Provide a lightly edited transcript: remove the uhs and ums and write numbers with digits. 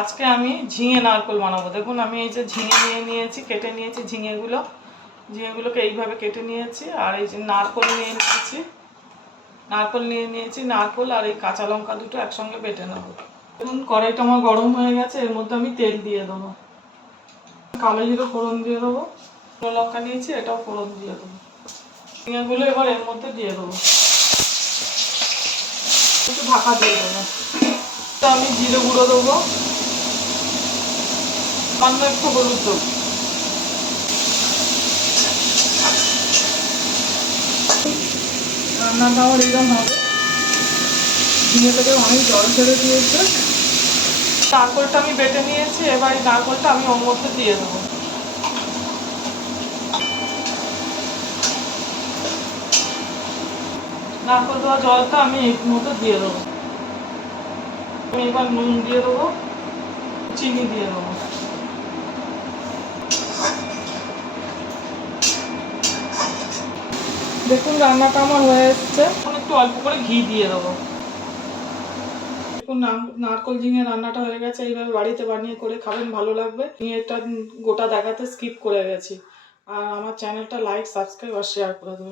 আজকে আমি ঝিঙে নারকোল বানাবো। দেখুন আমি এই যে ঝিঙে নিয়েছি, কেটে নিয়েছি ঝিঙেগুলোকে এইভাবে কেটে নিয়েছি। আর এই যে নারকোল নিয়েছি, নারকোল আর এই কাঁচা লঙ্কা দুটো একসঙ্গে বেটে নেবো। দেখুন কড়াইটা আমার গরম হয়ে গেছে, এর মধ্যে আমি তেল দিয়ে দেবো। কালো জিরে ফোড়ন দিয়ে দেবো, শুকনো লঙ্কা নিয়েছি, এটাও ফোড়ন দিয়ে দেবো। ঝিঙেগুলো এবার এর মধ্যে দিয়ে দেবো, একটু ঢাকা দিয়ে দেবো। আমি জিরে গুঁড়ো দেবো, সামান্য একটু হলুদ দেবো। রান্নাটা আমার এরকম হবে। ঝিঙে থেকে অনেক জল ছেড়ে দিয়েছে। নারকোলটা আমি বেটে নিয়েছি, এবার এই নারকোলটা আমি ওর মধ্যে দিয়ে দেবো। নারকোল দেওয়া জলটা আমি এর মধ্যে দিয়ে দেবো। আমি এবার নুন দিয়ে দেবো, চিনি দিয়ে দেবো। দেখুন রান্নাটা আমার হয়ে এসছে। এখন একটু অল্প করে ঘি দিয়ে দেবো। দেখুন নারকোল ঝিঙে রান্নাটা হয়ে গেছে। এইভাবে বাড়িতে বানিয়ে করে খাবেন, ভালো লাগবে। এটা গোটা দেখাতে স্কিপ করে গেছি। আর আমার চ্যানেলটা লাইক, সাবস্ক্রাইব আর শেয়ার করে দেবেন।